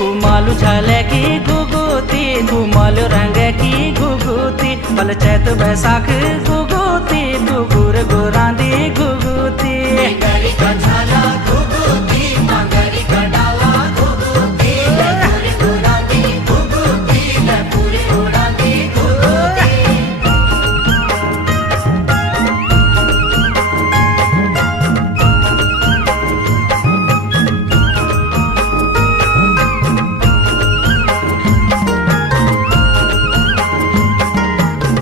कुमालू झले की घुघुती, कुमालू रंग की घुघुती, बल चैत बैसाख